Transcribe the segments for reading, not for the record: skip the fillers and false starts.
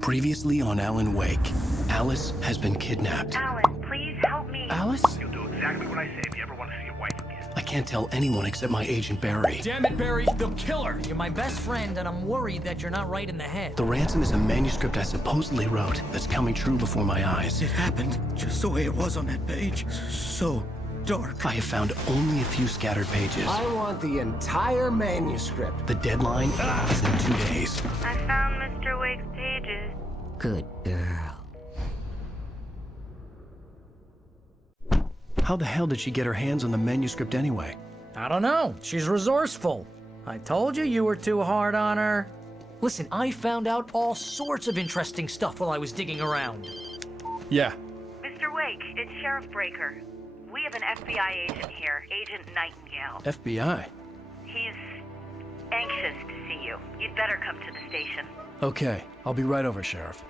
Previously on Alan Wake, Alice has been kidnapped. Alan, please help me. Alice? You'll do exactly what I say if you ever want to see your wife again. I can't tell anyone except my agent Barry. Damn it, Barry, they'll kill her. You're my best friend, and I'm worried that you're not right in the head. The ransom is a manuscript I supposedly wrote that's coming true before my eyes. It happened just the way it was on that page. So dark. I have found only a few scattered pages. I want the entire manuscript. The deadline is in 2 days. I found Mr. Wake's pages. Good girl. How the hell did she get her hands on the manuscript anyway? I don't know. She's resourceful. I told you were too hard on her. Listen, I found out all sorts of interesting stuff while I was digging around. Yeah. Mr. Wake, it's Sheriff Breaker. We have an FBI agent here, Agent Nightingale. FBI? He's anxious to see you. You'd better come to the station. Okay, I'll be right over, Sheriff.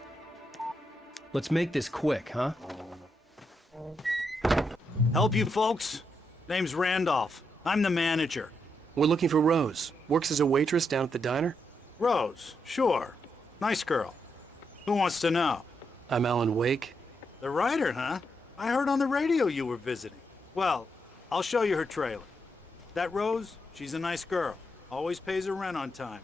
Let's make this quick, huh? Help you folks? Name's Randolph. I'm the manager. We're looking for Rose. Works as a waitress down at the diner. Rose, sure. Nice girl. Who wants to know? I'm Alan Wake. The writer, huh? I heard on the radio you were visiting. Well, I'll show you her trailer. That Rose, she's a nice girl. Always pays her rent on time.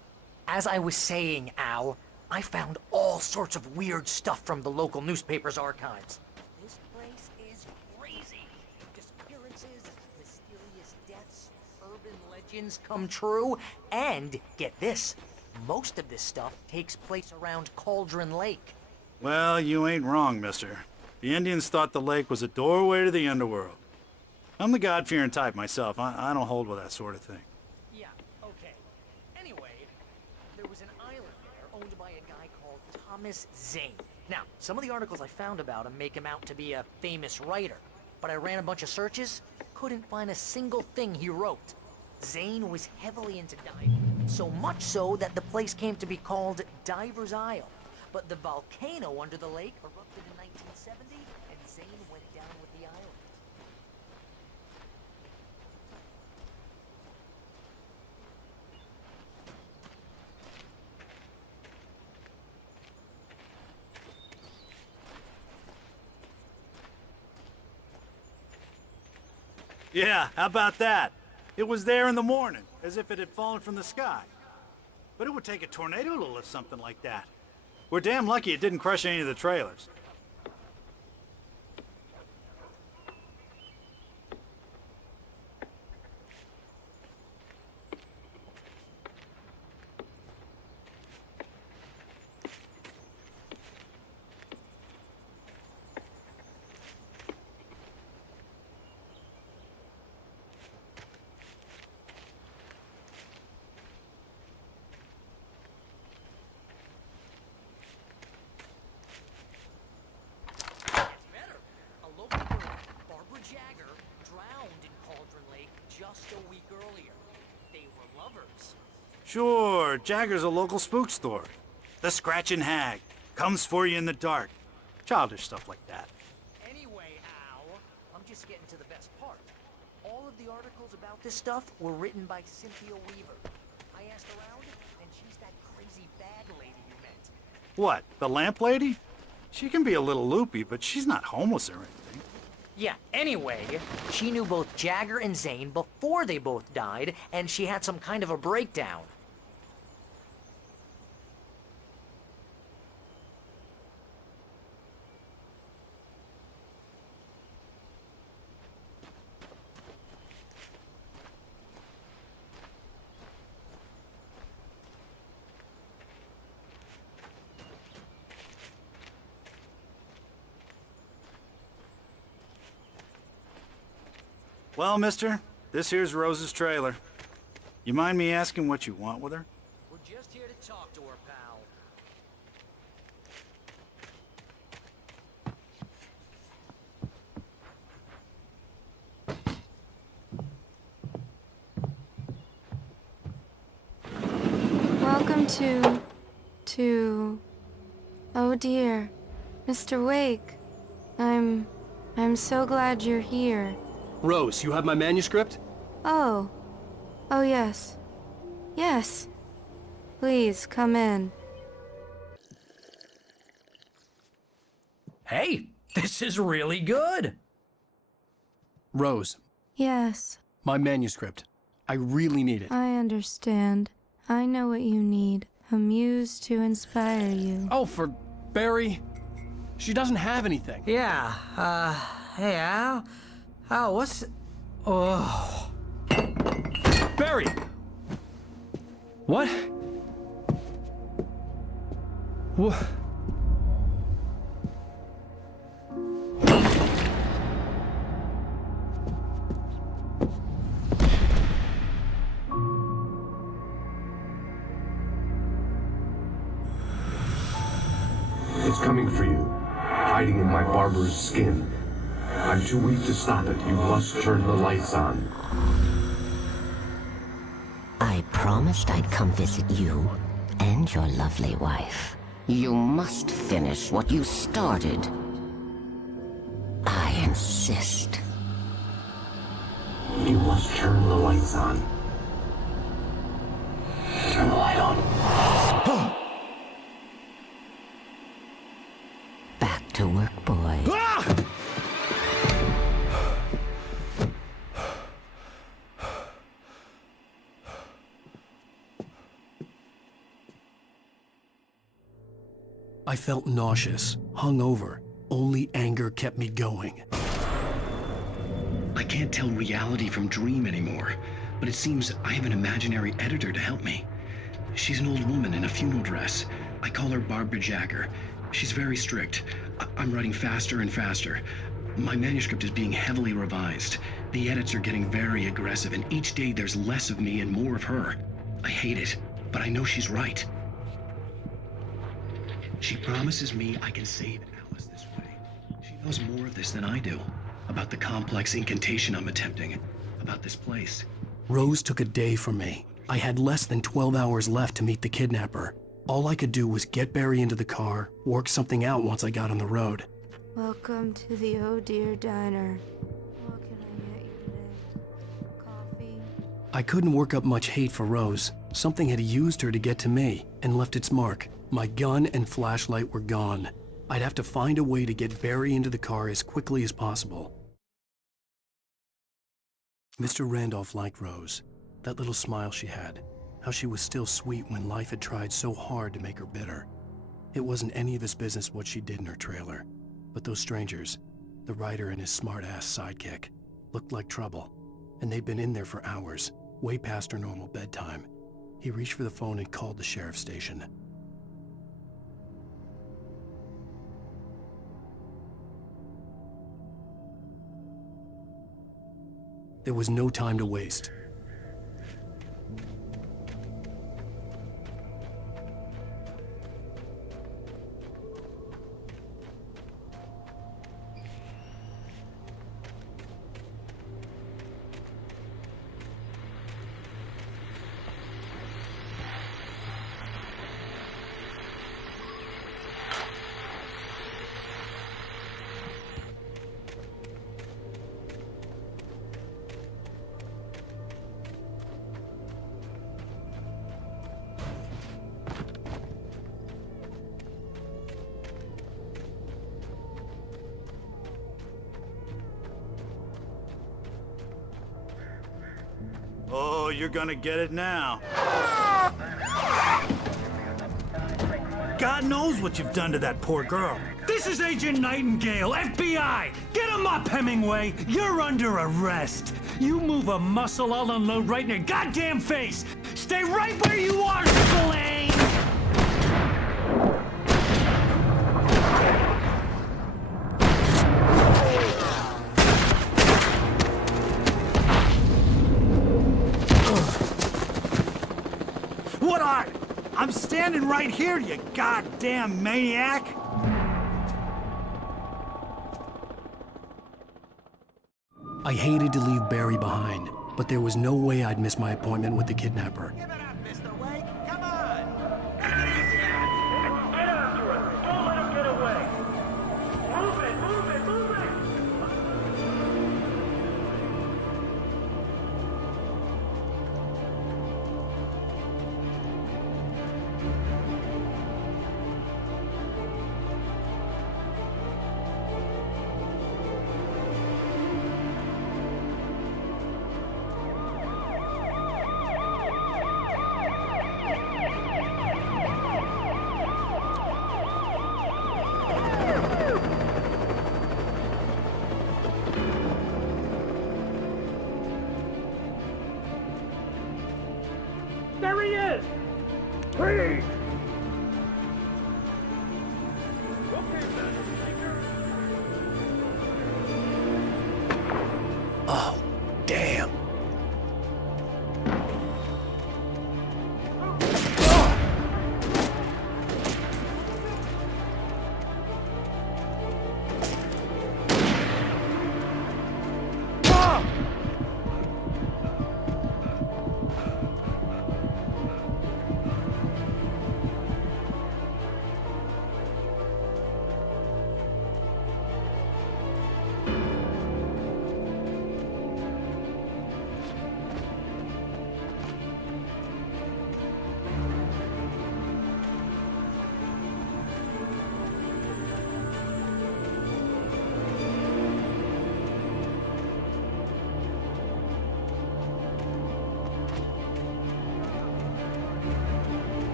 As I was saying, Al, I found all sorts of weird stuff from the local newspaper's archives. This place is crazy. Disappearances, mysterious deaths, urban legends come true, and get this, most of this stuff takes place around Cauldron Lake. Well, you ain't wrong, mister. The Indians thought the lake was a doorway to the underworld. I'm the God-fearing type myself. I don't hold with that sort of thing. Yeah, okay. Anyway, there was an island there owned by a guy called Thomas Zane. Now, some of the articles I found about him make him out to be a famous writer, but I ran a bunch of searches, couldn't find a single thing he wrote. Zane was heavily into diving, so much so that the place came to be called Diver's Isle. But the volcano under the lake erupted in 1970, and Zane went down with the island. Yeah, how about that? It was there in the morning, as if it had fallen from the sky. But it would take a tornado to lift something like that. We're damn lucky it didn't crush any of the trailers. Just a week earlier. They were lovers. Sure, Jagger's a local spook story. The Scratching Hag comes for you in the dark. Childish stuff like that. Anyway, Al, I'm just getting to the best part. All of the articles about this stuff were written by Cynthia Weaver. I asked around, and she's that crazy bad lady you met. What, the lamp lady? She can be a little loopy, but she's not homeless or anything. Yeah, anyway, she knew both Jagger and Zane before they both died, and she had some kind of a breakdown. Well, mister, this here's Rose's trailer. You mind me asking what you want with her? We're just here to talk to her, pal. Welcome to... Oh dear, Mr. Wake. I'm so glad you're here. Rose, you have my manuscript? Oh. Oh yes. Yes. Please, come in. Hey, this is really good. Rose, Yes, my manuscript. I really need it. I understand. I know what you need. A muse to inspire you. Oh, for Barry? She doesn't have anything. Yeah, hey, Al? Al, what's... Oh... Barry! What? What? It's coming for you, hiding in my barber's skin. I'm too weak to stop it. You must turn the lights on. I promised I'd come visit you and your lovely wife. You must finish what you started. I insist. You must turn the lights on. Turn the light on. Back to work, boy. I felt nauseous, hungover. Only anger kept me going. I can't tell reality from dream anymore, but it seems I have an imaginary editor to help me. She's an old woman in a funeral dress. I call her Barbara Jagger. She's very strict. I'm writing faster and faster. My manuscript is being heavily revised. The edits are getting very aggressive, and each day there's less of me and more of her. I hate it, but I know she's right. She promises me I can save Alice this way. She knows more of this than I do. About the complex incantation I'm attempting. About this place. Rose took a day from me. I had less than 12 hours left to meet the kidnapper. All I could do was get Barry into the car, work something out once I got on the road. Welcome to the Oh Dear Diner. What can I get you today? Coffee? I couldn't work up much hate for Rose. Something had used her to get to me and left its mark. My gun and flashlight were gone. I'd have to find a way to get Barry into the car as quickly as possible. Mr. Randolph liked Rose. That little smile she had. How she was still sweet when life had tried so hard to make her bitter. It wasn't any of his business what she did in her trailer. But those strangers, the writer and his smart-ass sidekick, looked like trouble. And they'd been in there for hours, way past her normal bedtime. He reached for the phone and called the sheriff's station. There was no time to waste. Oh, you're gonna get it now. God knows what you've done to that poor girl. This is Agent Nightingale, FBI! Get him up, Hemingway! You're under arrest! You move a muscle, I'll unload right in your goddamn face! Stay right where you are, Spillane! What are? I'm standing right here, you goddamn maniac! I hated to leave Barry behind, but there was no way I'd miss my appointment with the kidnapper. Give it up, Mr. Wake. Come on. Get after him. Don't let him get away. Move it, move it, move it.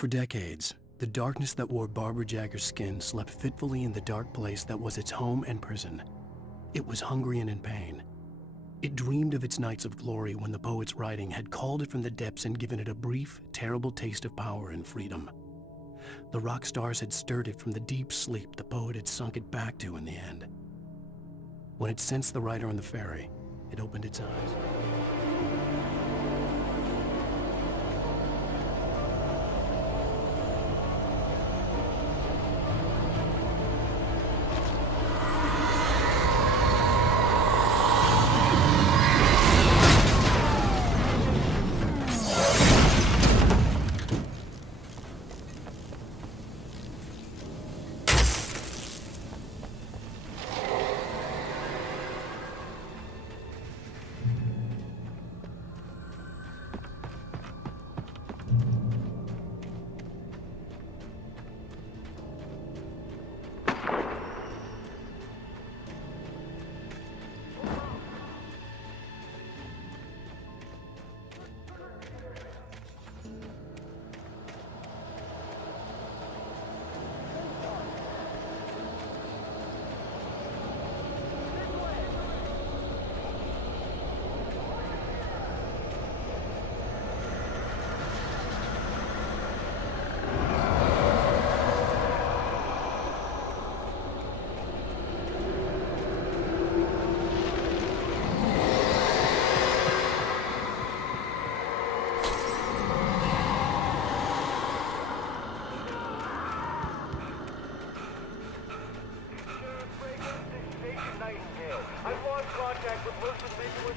For decades, the darkness that wore Barbara Jagger's skin slept fitfully in the dark place that was its home and prison. It was hungry and in pain. It dreamed of its nights of glory when the poet's writing had called it from the depths and given it a brief, terrible taste of power and freedom. The rock stars had stirred it from the deep sleep the poet had sunk it back to in the end. When it sensed the writer on the ferry, it opened its eyes.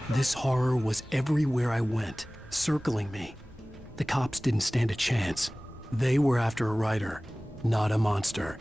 This horror was everywhere I went, circling me. The cops didn't stand a chance. They were after a writer, not a monster.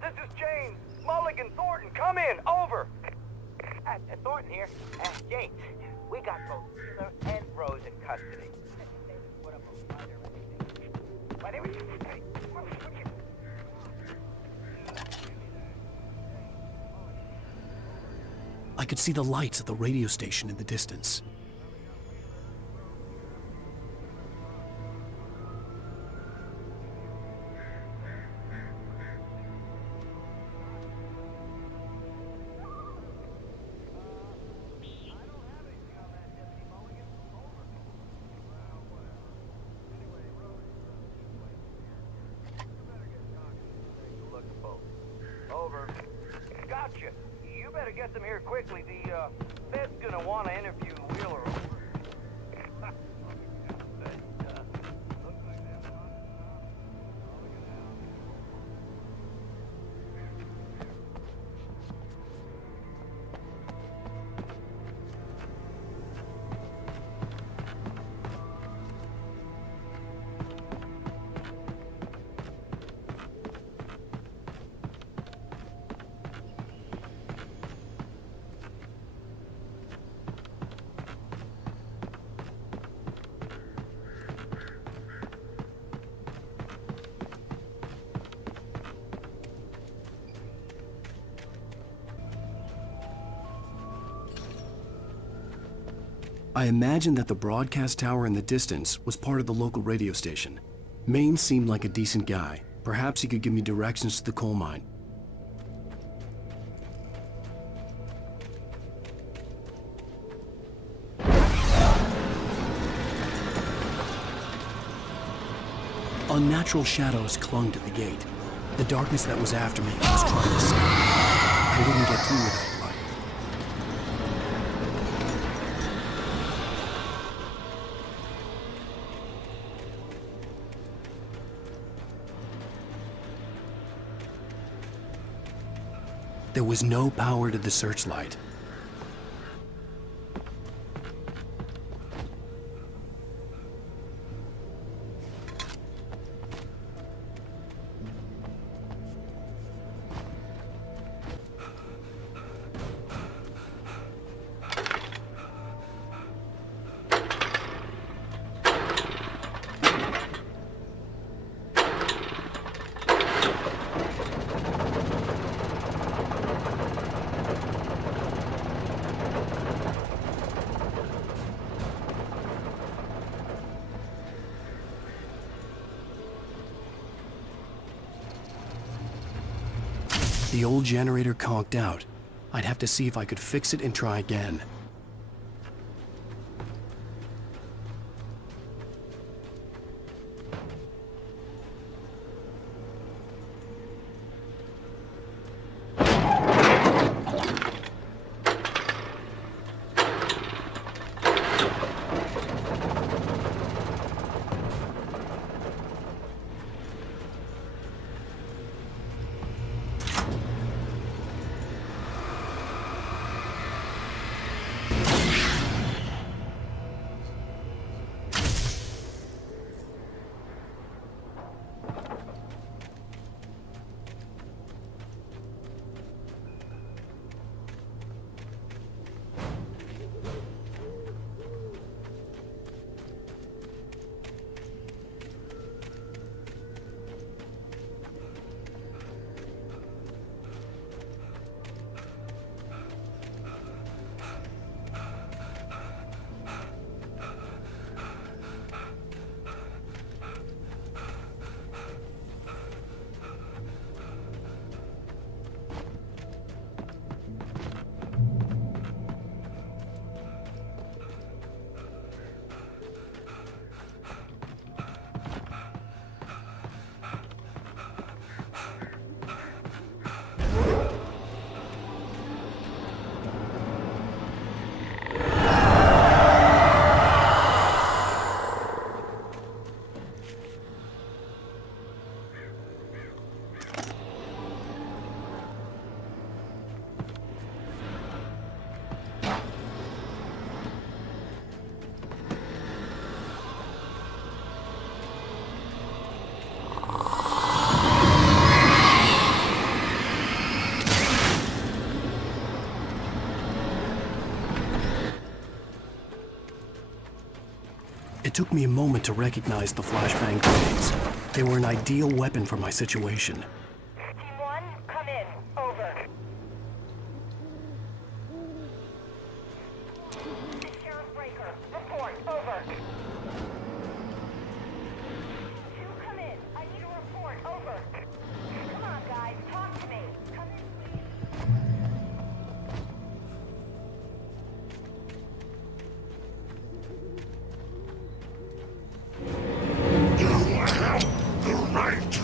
This is James. Mulligan Thornton, come in. Over. Thornton here. James, we got both Taylor and Rose in custody. Why, they were just... I could see the lights at the radio station in the distance. Over. Gotcha. You better get them here quickly. The Fed's gonna want to interview Wheeler. I imagined that the broadcast tower in the distance was part of the local radio station. Maine seemed like a decent guy. Perhaps he could give me directions to the coal mine. Unnatural shadows clung to the gate. The darkness that was after me was trying to stop me. I wouldn't get through without light. There was no power to the searchlight. The old generator conked out. I'd have to see if I could fix it and try again. It took me a moment to recognize the flashbang grenades. They were an ideal weapon for my situation. Team 1, come in. Over. Sheriff Breaker, report. Over. Team 2, come in. I need a report. Over. Come on, guys. Talk to me. Come in, please. You have the right to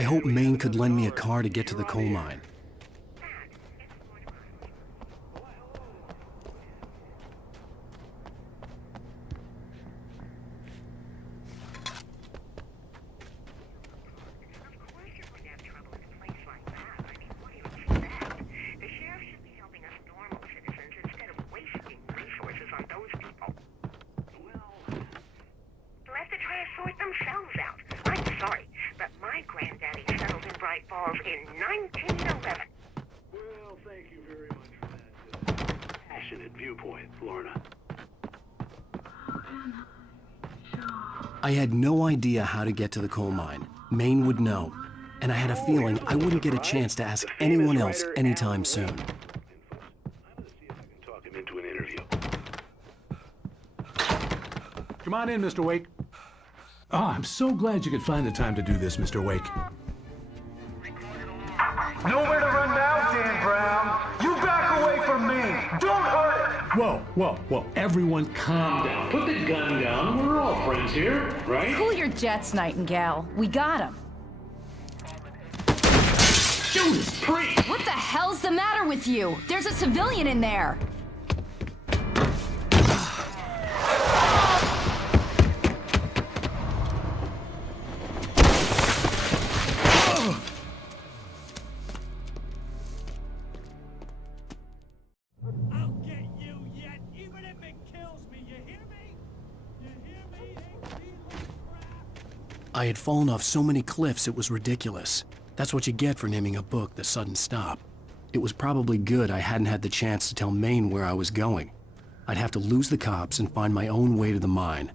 I hoped Maine could lend me a car to get to the coal mine. I had no idea how to get to the coal mine. Maine would know, and I had a feeling I wouldn't get a chance to ask anyone else anytime soon. Come on in, Mr. Wake. Oh, I'm so glad you could find the time to do this, Mr. Wake. Nowhere to run now, Dan Brown. You back away from me. Don't hurt it. Whoa. Everyone calm down. Put the gun down. We're all friends here, right? Cool your jets, Nightingale. We got him. Judas Priest! What the hell's the matter with you? There's a civilian in there. I had fallen off so many cliffs it was ridiculous. That's what you get for naming a book The Sudden Stop. It was probably good I hadn't had the chance to tell Maine where I was going. I'd have to lose the cops and find my own way to the mine.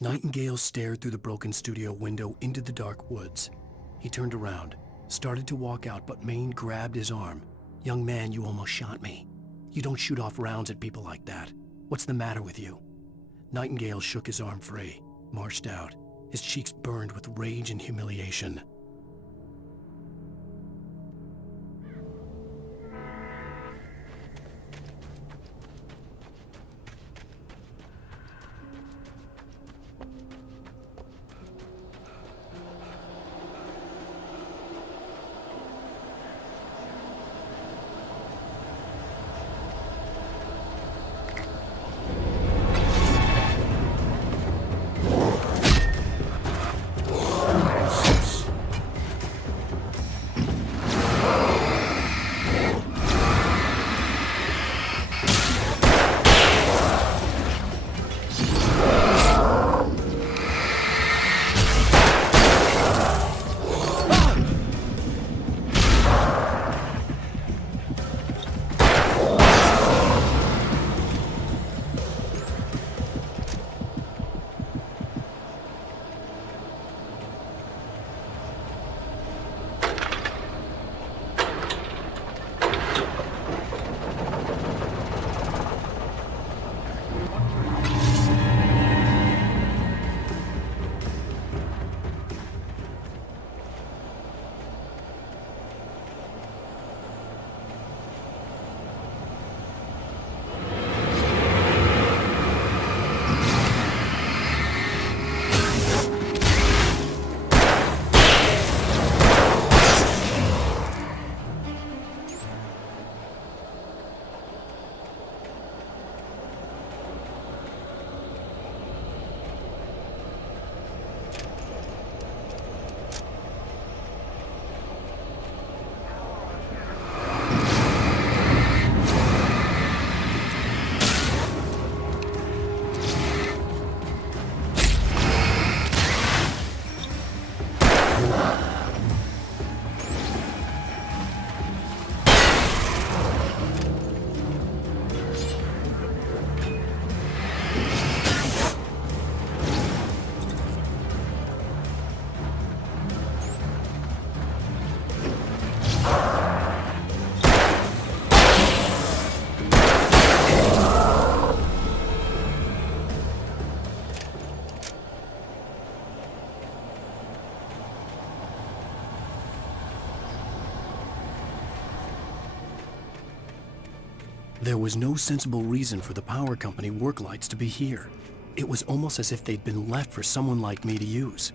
Nightingale stared through the broken studio window into the dark woods. He turned around, started to walk out, but Maine grabbed his arm. "Young man, you almost shot me. You don't shoot off rounds at people like that. What's the matter with you?" Nightingale shook his arm free, marched out. His cheeks burned with rage and humiliation. There was no sensible reason for the power company work lights to be here. It was almost as if they'd been left for someone like me to use.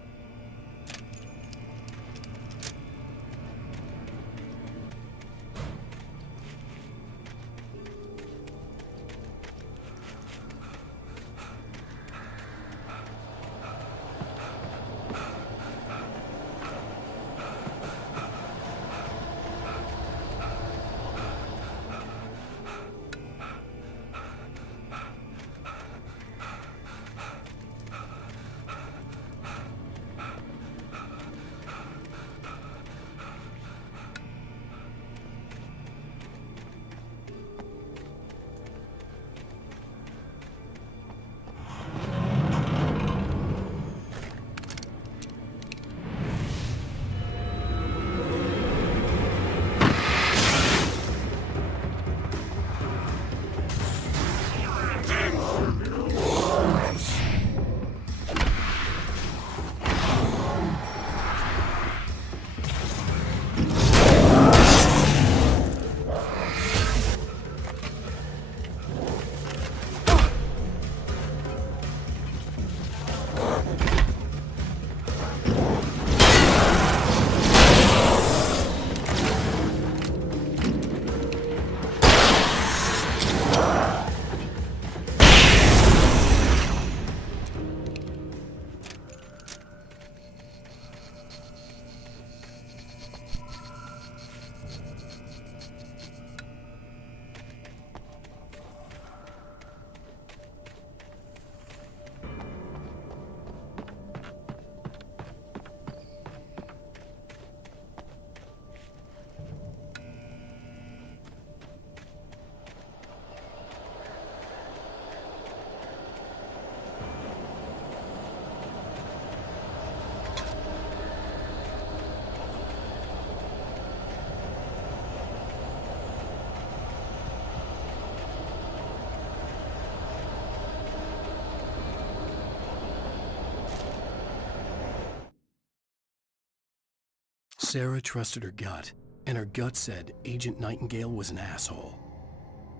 Sarah trusted her gut, and her gut said Agent Nightingale was an asshole.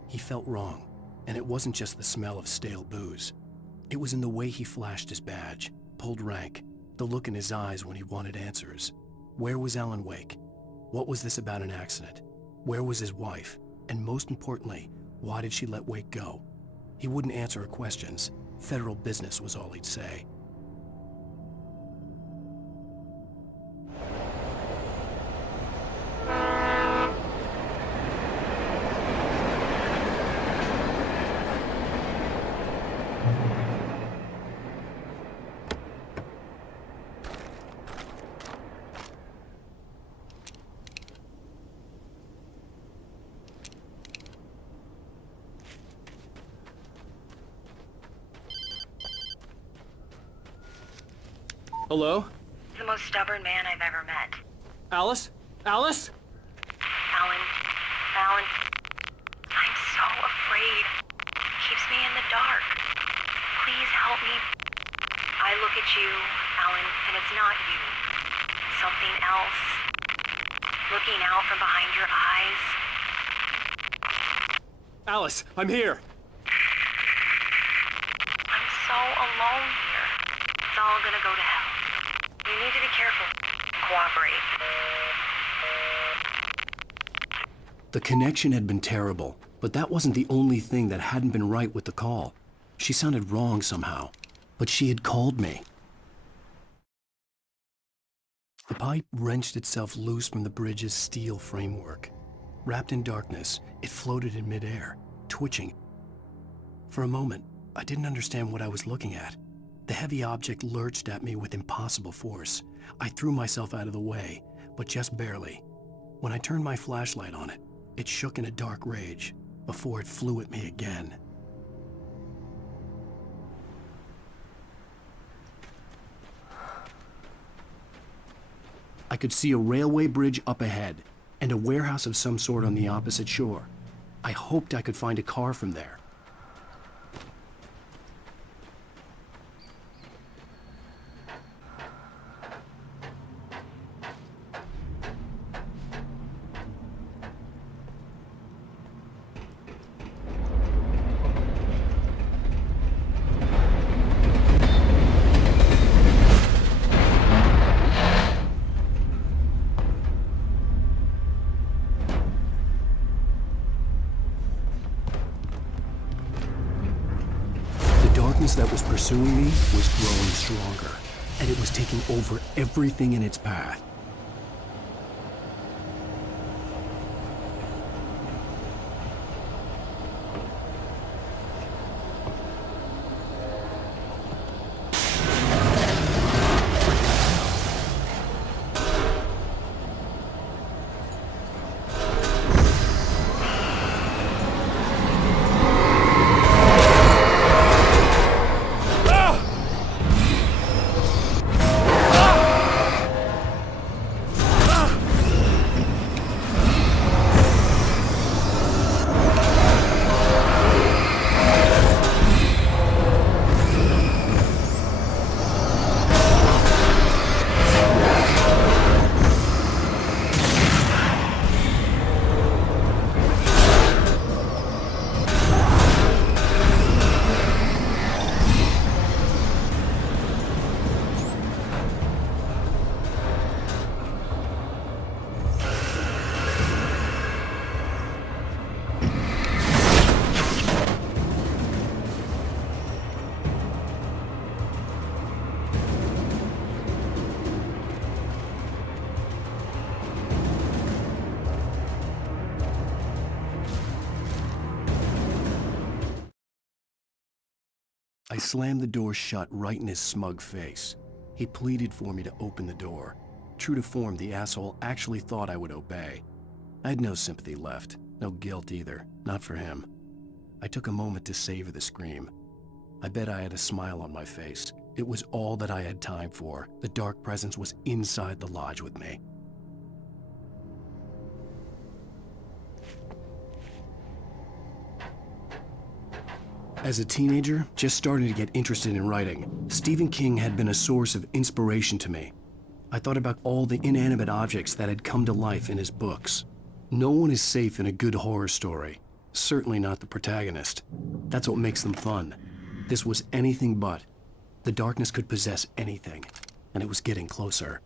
He felt wrong, and it wasn't just the smell of stale booze. It was in the way he flashed his badge, pulled rank, the look in his eyes when he wanted answers. Where was Alan Wake? What was this about an accident? Where was his wife? And most importantly, why did she let Wake go? He wouldn't answer her questions. Federal business was all he'd say. Hello? The most stubborn man I've ever met. Alice? Alice? Alan. I'm so afraid. He keeps me in the dark. Please help me. I look at you, Alan, and it's not you. Something else. Looking out from behind your eyes. Alice, I'm here. I'm so alone here. It's all gonna go to hell. You need to be careful. Cooperate. The connection had been terrible, but that wasn't the only thing that hadn't been right with the call. She sounded wrong somehow, but she had called me. The pipe wrenched itself loose from the bridge's steel framework. Wrapped in darkness, it floated in midair, twitching. For a moment, I didn't understand what I was looking at. The heavy object lurched at me with impossible force. I threw myself out of the way, but just barely. When I turned my flashlight on it, it shook in a dark rage before it flew at me again. I could see a railway bridge up ahead and a warehouse of some sort on the opposite shore. I hoped I could find a car from there. darkness that was pursuing me was growing stronger, and it was taking over everything in its path. I slammed the door shut right in his smug face. He pleaded for me to open the door. True to form, the asshole actually thought I would obey. I had no sympathy left, no guilt either, not for him. I took a moment to savor the scream. I bet I had a smile on my face. It was all that I had time for. The dark presence was inside the lodge with me. As a teenager, just starting to get interested in writing, Stephen King had been a source of inspiration to me. I thought about all the inanimate objects that had come to life in his books. No one is safe in a good horror story. Certainly not the protagonist. That's what makes them fun. This was anything but. The darkness could possess anything, and it was getting closer.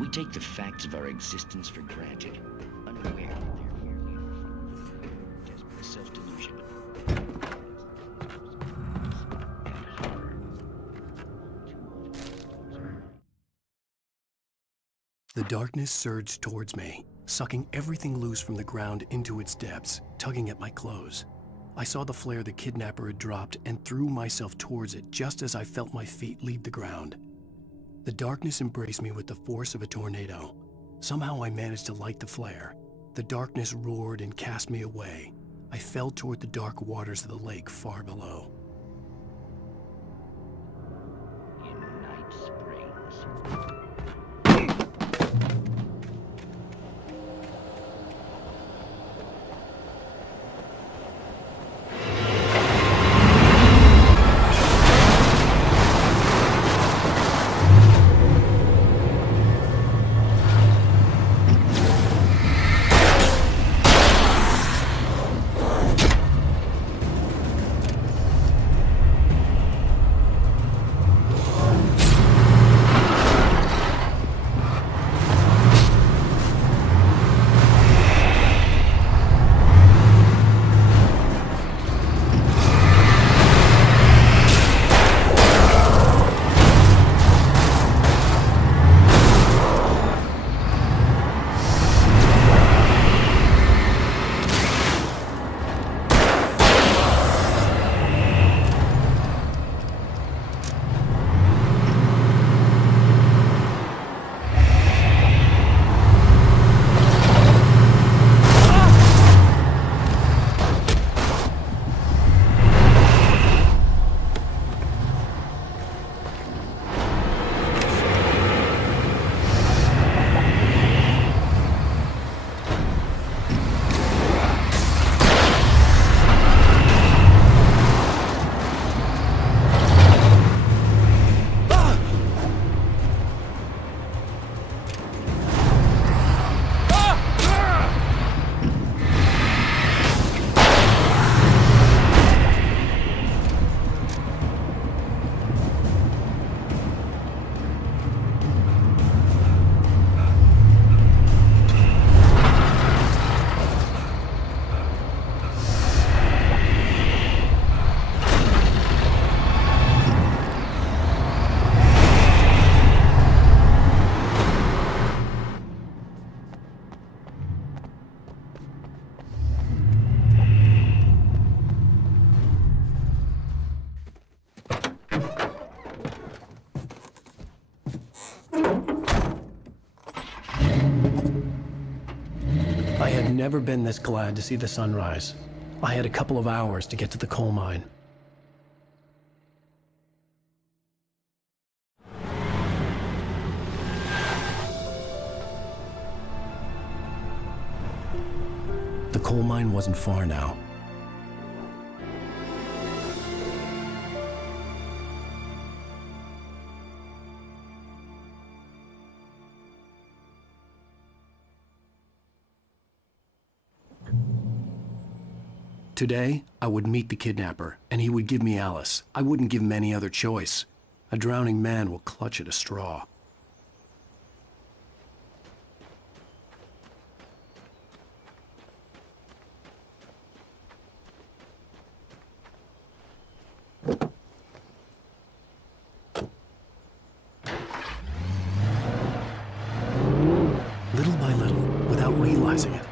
We take the facts of our existence for granted, unaware that they're merely desperate self-delusion. The darkness surged towards me, sucking everything loose from the ground into its depths, tugging at my clothes. I saw the flare the kidnapper had dropped and threw myself towards it just as I felt my feet leave the ground. The darkness embraced me with the force of a tornado. Somehow I managed to light the flare. The darkness roared and cast me away. I fell toward the dark waters of the lake far below. In Night Springs. I had never been this glad to see the sunrise. I had a couple of hours to get to the coal mine. The coal mine wasn't far now. Today, I would meet the kidnapper, and he would give me Alice. I wouldn't give him any other choice. A drowning man will clutch at a straw. Little by little, without realizing it,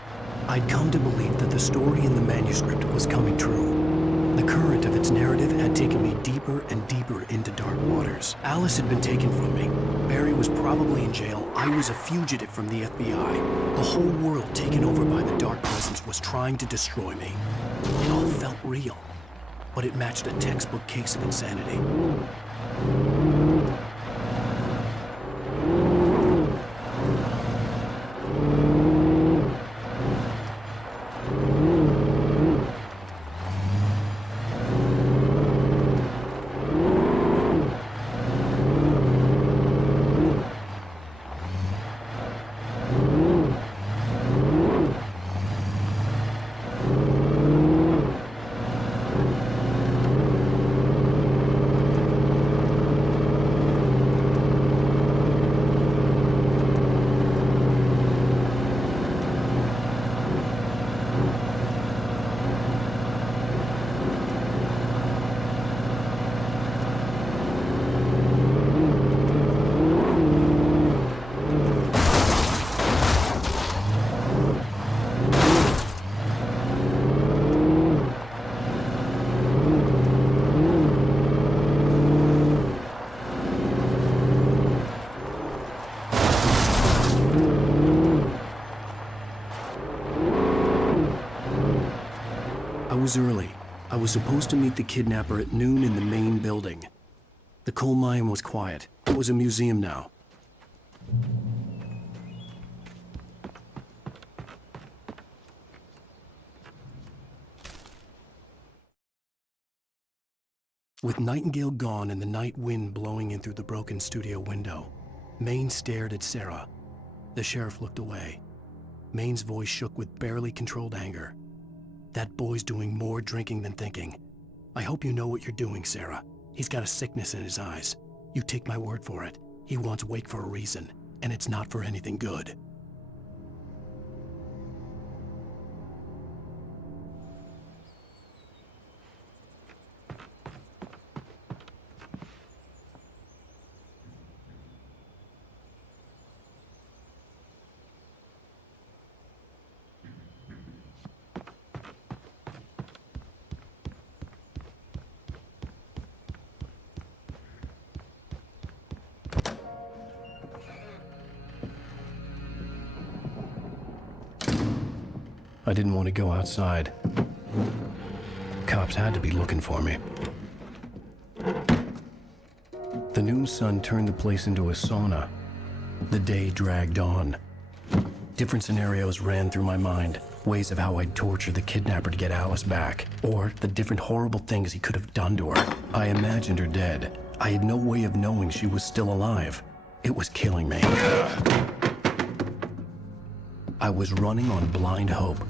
I'd come to believe that the story in the manuscript was coming true. The current of its narrative had taken me deeper and deeper into dark waters. Alice had been taken from me. Barry was probably in jail. I was a fugitive from the FBI. The whole world taken over by the dark presence was trying to destroy me. It all felt real, but it matched a textbook case of insanity. was early. I was supposed to meet the kidnapper at noon in the main building. The coal mine was quiet. It was a museum now. With Nightingale gone and the night wind blowing in through the broken studio window, Maine stared at Sarah. The sheriff looked away. Maine's voice shook with barely controlled anger. That boy's doing more drinking than thinking. I hope you know what you're doing, Sarah. He's got a sickness in his eyes. You take my word for it. He wants Wake for a reason, and it's not for anything good. I didn't want to go outside. Cops had to be looking for me. The noon sun turned the place into a sauna. The day dragged on. Different scenarios ran through my mind. Ways of how I'd torture the kidnapper to get Alice back. Or the different horrible things he could have done to her. I imagined her dead. I had no way of knowing she was still alive. It was killing me. I was running on blind hope.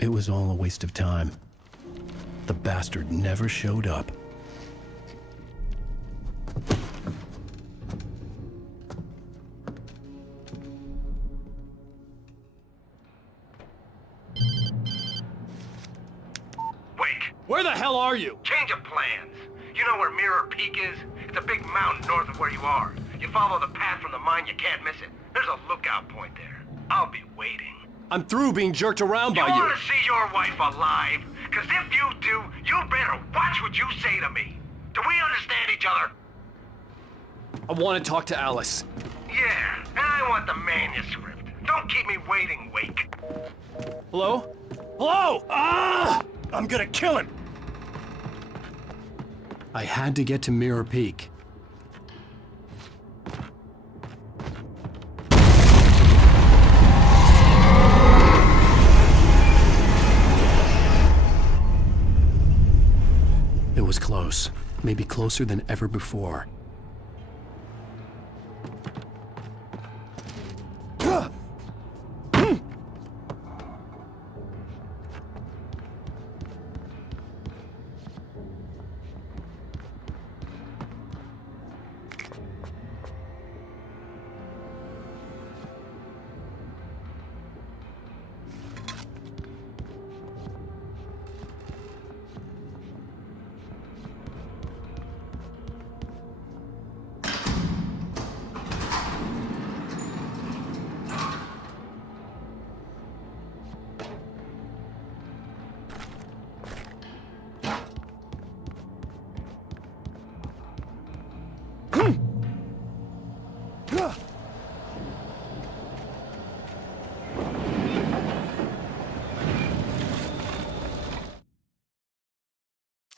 It was all a waste of time. The bastard never showed up. Wake! Where the hell are you? Change of plans. You know where Mirror Peak is? It's a big mountain north of where you are. You follow the path from the mine, you can't miss it. There's a lookout point there. I'll be waiting. I'm through being jerked around by You you. want to see your wife alive? Because if you do, you better watch what you say to me. Do we understand each other? I want to talk to Alice. Yeah, and I want the manuscript. Don't keep me waiting, Wake. Hello? Hello! Ah! I'm gonna kill him! I had to get to Mirror Peak. It was close, maybe closer than ever before.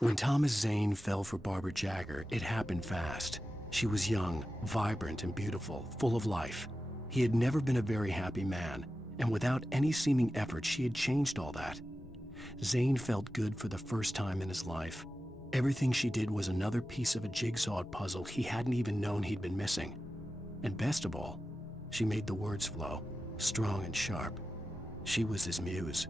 When Thomas Zane fell for Barbara Jagger, it happened fast. She was young, vibrant, and beautiful, full of life. He had never been a very happy man, and without any seeming effort, she had changed all that. Zane felt good for the first time in his life. Everything she did was another piece of a jigsaw puzzle he hadn't even known he'd been missing. And best of all, she made the words flow, strong and sharp. She was his muse.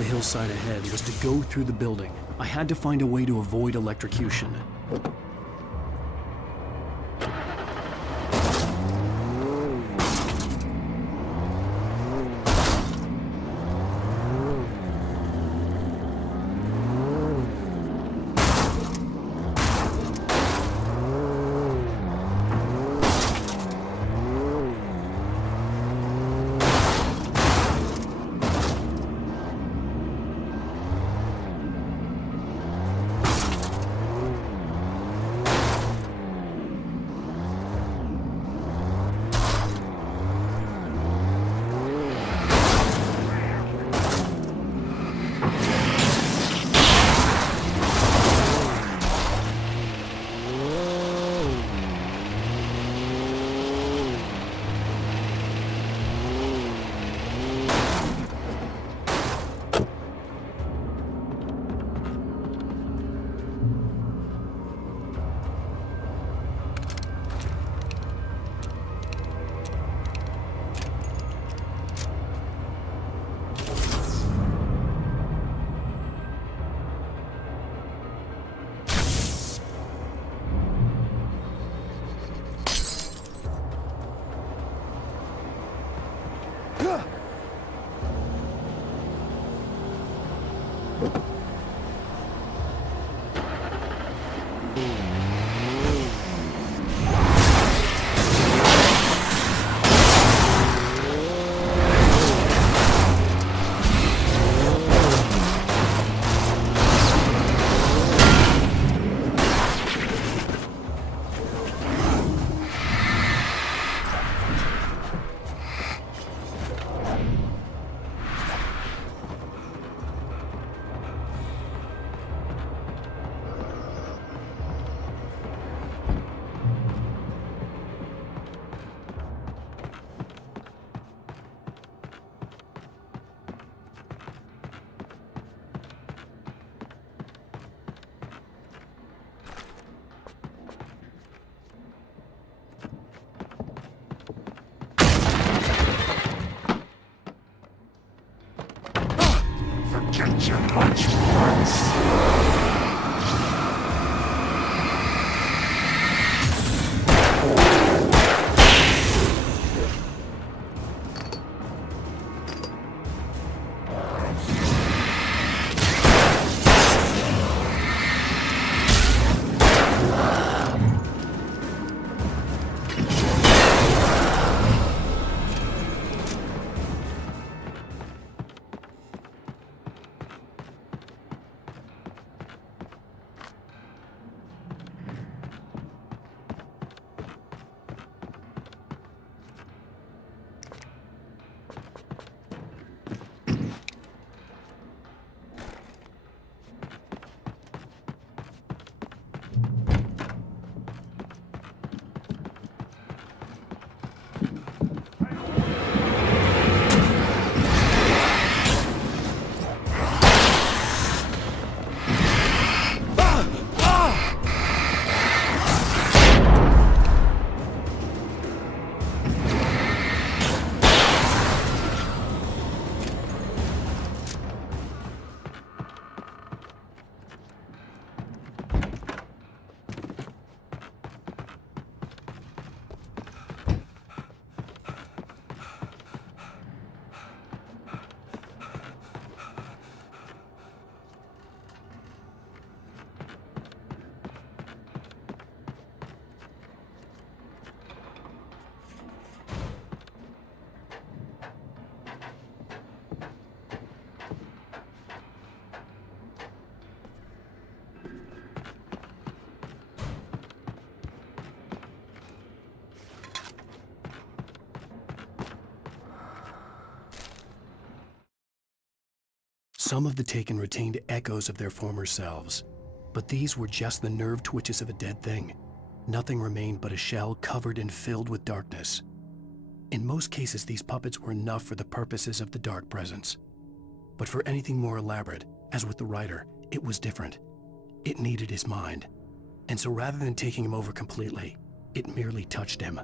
the hillside ahead was to go through the building. I had to find a way to avoid electrocution. Forget your lunch once. Some of the Taken retained echoes of their former selves, but these were just the nerve twitches of a dead thing. Nothing remained but a shell covered and filled with darkness. In most cases, these puppets were enough for the purposes of the Dark Presence. But for anything more elaborate, as with the writer, it was different. It needed his mind. And so rather than taking him over completely, it merely touched him.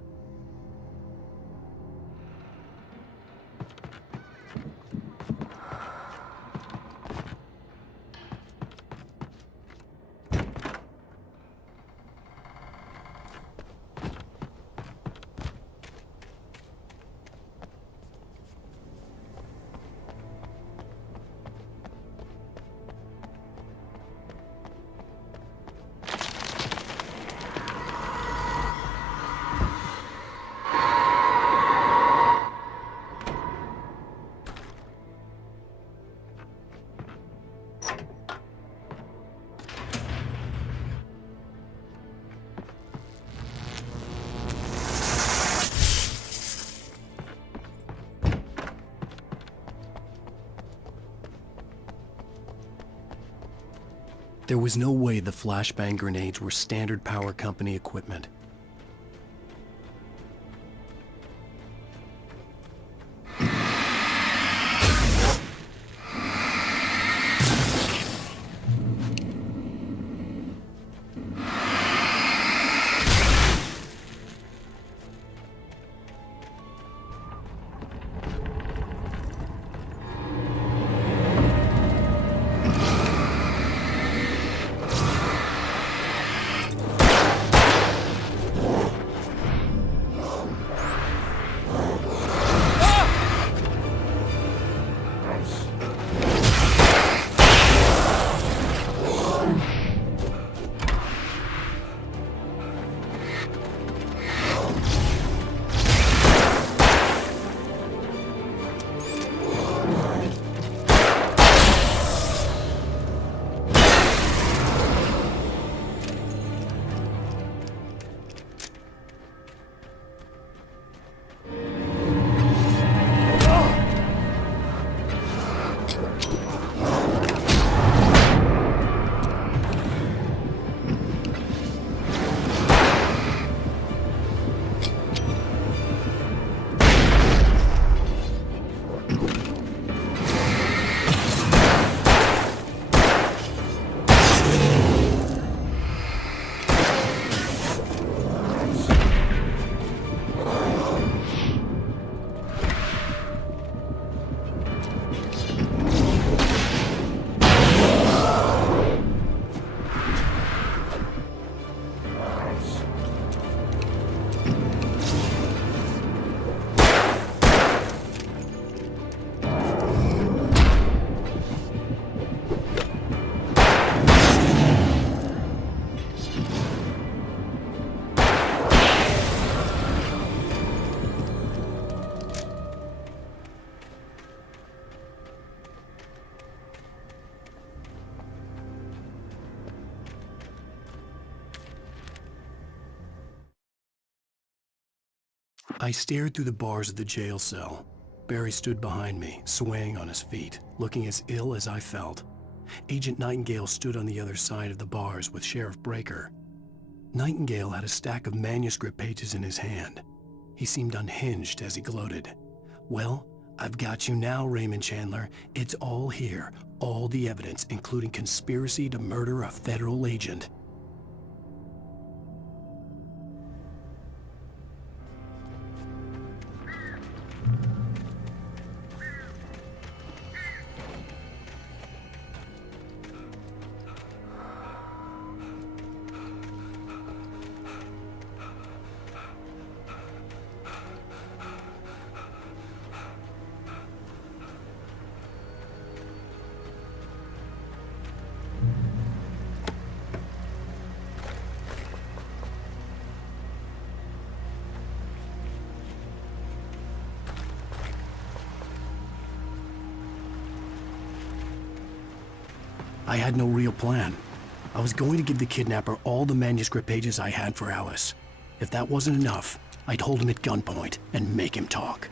There was no way the flashbang grenades were standard power company equipment. I stared through the bars of the jail cell. Barry stood behind me, swaying on his feet, looking as ill as I felt. Agent Nightingale stood on the other side of the bars with Sheriff Breaker. Nightingale had a stack of manuscript pages in his hand. He seemed unhinged as he gloated. "Well, I've got you now, Raymond Chandler. It's all here. All the evidence, including conspiracy to murder a federal agent." I had no real plan. I was going to give the kidnapper all the manuscript pages I had for Alice. If that wasn't enough, I'd hold him at gunpoint and make him talk.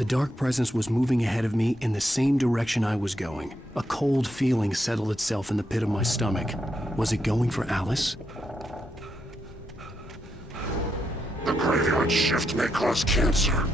The dark presence was moving ahead of me in the same direction I was going. A cold feeling settled itself in the pit of my stomach. Was it going for Alice? The graveyard shift may cause cancer.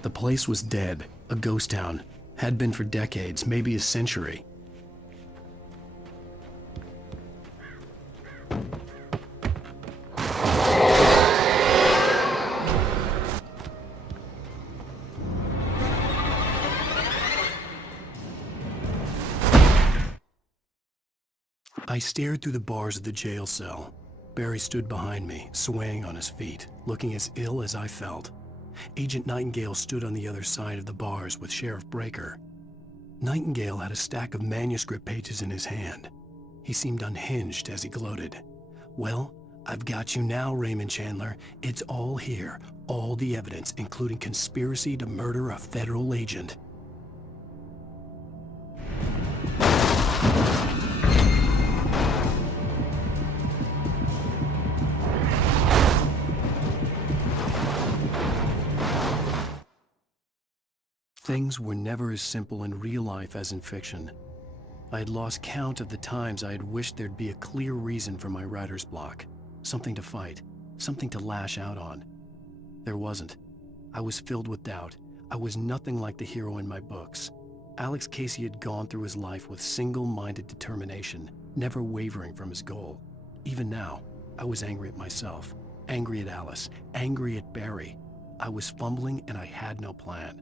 The place was dead, a ghost town. Had been for decades, maybe a century. I stared through the bars of the jail cell. Barry stood behind me, swaying on his feet, looking as ill as I felt. Agent Nightingale stood on the other side of the bars with Sheriff Breaker. Nightingale had a stack of manuscript pages in his hand. He seemed unhinged as he gloated. "Well, I've got you now, Raymond Chandler. It's all here, all the evidence, including conspiracy to murder a federal agent." Things were never as simple in real life as in fiction. I had lost count of the times I had wished there'd be a clear reason for my writer's block. Something to fight, something to lash out on. There wasn't. I was filled with doubt. I was nothing like the hero in my books. Alex Casey had gone through his life with single-minded determination, never wavering from his goal. Even now, I was angry at myself, angry at Alice, angry at Barry. I was fumbling and I had no plan.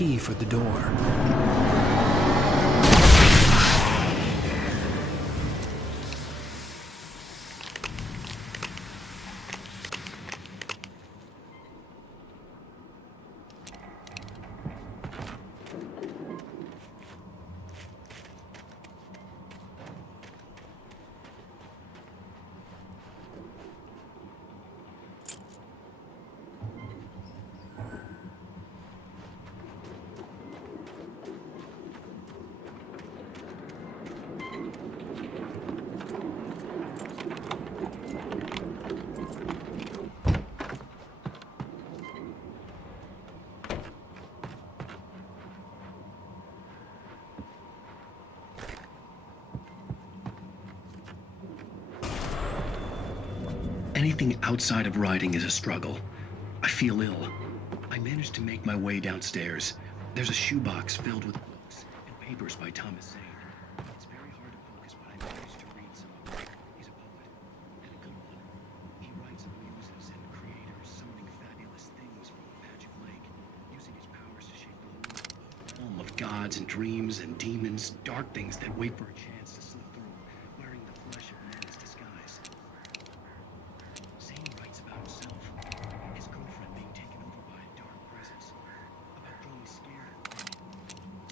key for the door. Anything outside of writing is a struggle. I feel ill. I managed to make my way downstairs. There's a shoebox filled with books and papers by Thomas Zane. It's very hard to focus, but I managed to read some of them. He's a poet, and a good one. He writes of muses and creators summoning fabulous things from the magic lake, using his powers to shape the realm of gods and dreams and demons, dark things that wait for a chance to slip through, wearing the flesh of man's disguise. Zane writes about himself, his girlfriend being taken over by a dark presence, about growing scared.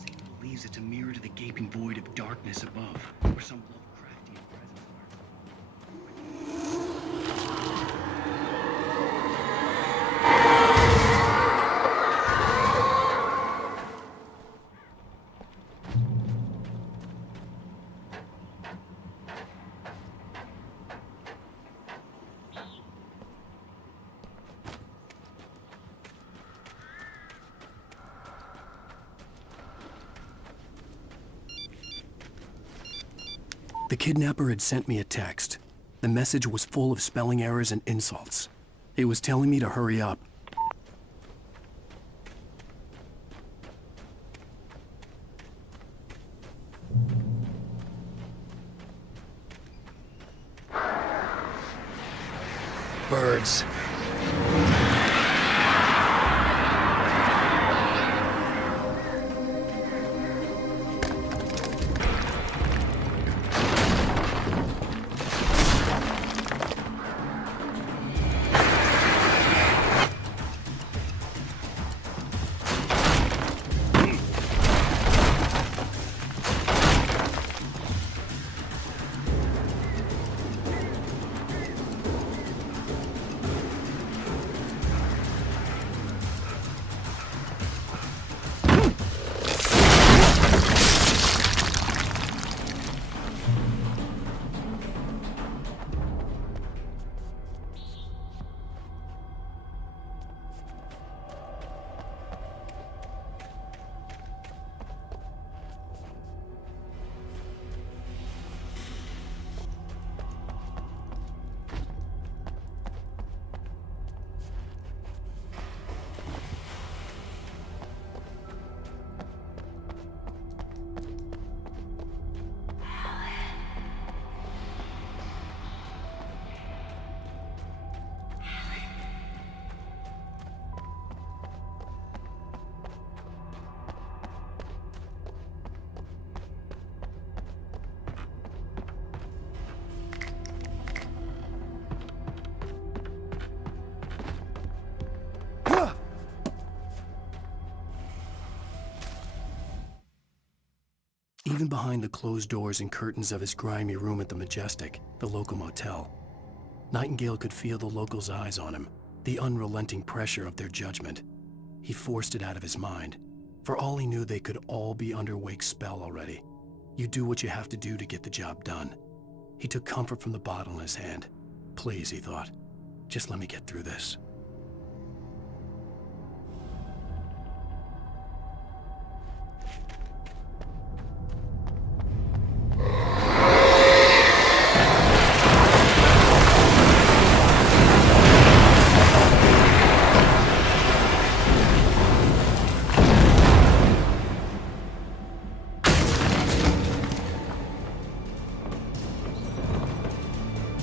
Zane believes it's a mirror to the gaping void of darkness above, where some Lovecraftian presence The kidnapper had sent me a text. The message was full of spelling errors and insults. It was telling me to hurry up. Birds. Even behind the closed doors and curtains of his grimy room at the Majestic, the local motel, Nightingale could feel the locals' eyes on him, the unrelenting pressure of their judgment. He forced it out of his mind. For all he knew, they could all be under Wake's spell already. You do what you have to do to get the job done. He took comfort from the bottle in his hand. Please, he thought, just let me get through this.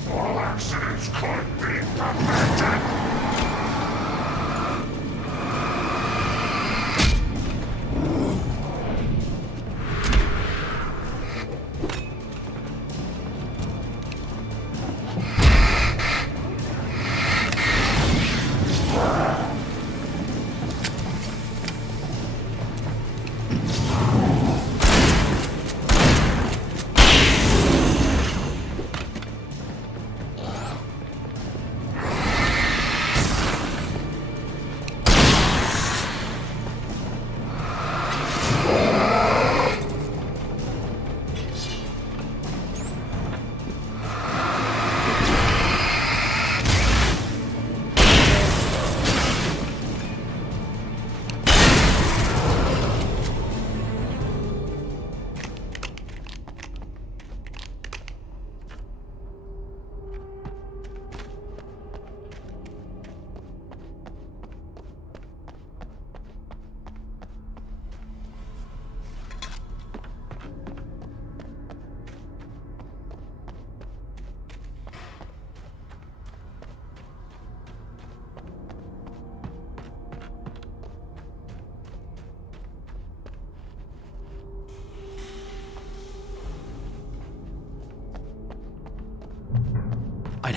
All accidents could be prevented!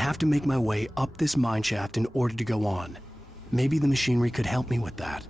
have to make my way up this mine shaft in order to go on. Maybe the machinery could help me with that.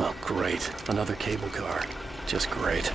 Oh, great. Another cable car. Just great.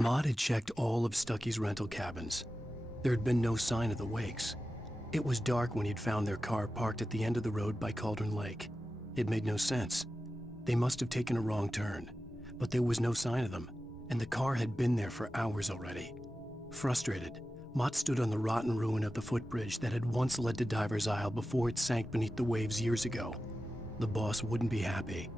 Maud had checked all of Stucky's rental cabins. There had been no sign of the Wakes. It was dark when he'd found their car parked at the end of the road by Cauldron Lake. It made no sense. They must have taken a wrong turn, but there was no sign of them, and the car had been there for hours already. Frustrated, Mott stood on the rotten ruin of the footbridge that had once led to Diver's Isle before it sank beneath the waves years ago. The boss wouldn't be happy.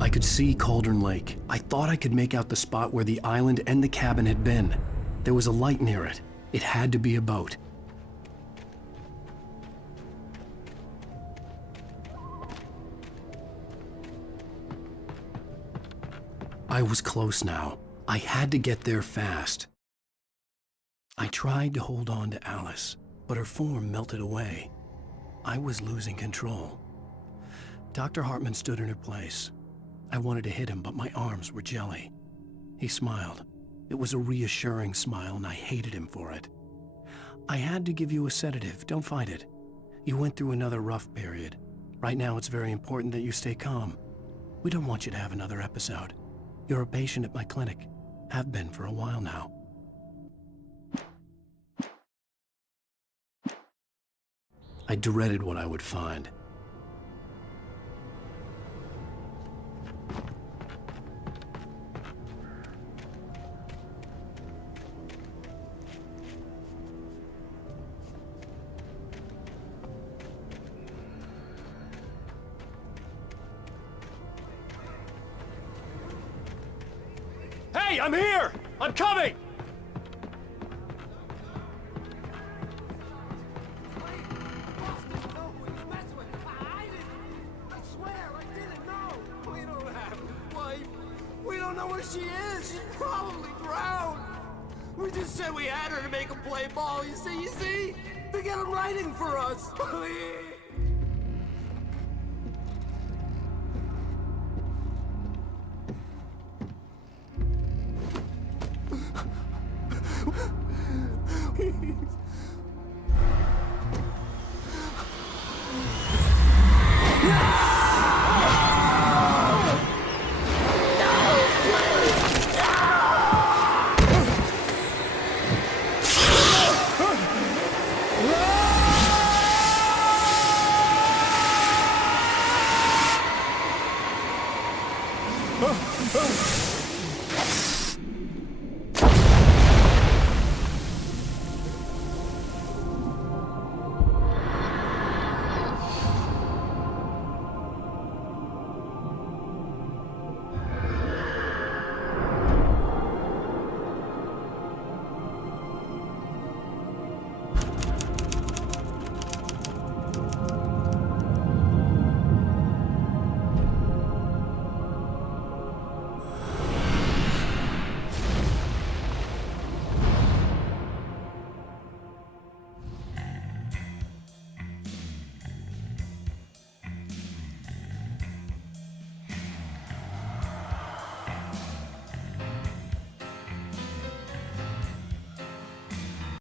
I could see Cauldron Lake. I thought I could make out the spot where the island and the cabin had been. There was a light near it. It had to be a boat. I was close now. I had to get there fast. I tried to hold on to Alice, but her form melted away. I was losing control. Dr. Hartman stood in her place. I wanted to hit him, but my arms were jelly. He smiled. It was a reassuring smile, and I hated him for it. I had to give you a sedative. Don't fight it. You went through another rough period. Right now, it's very important that you stay calm. We don't want you to have another episode. You're a patient at my clinic. Have been for a while now. I dreaded what I would find. Hey, I'm here! I'm coming! We don't know where she is. She's probably drowned. We just said we had her to make him play ball. You see? They got him writing for us. Please.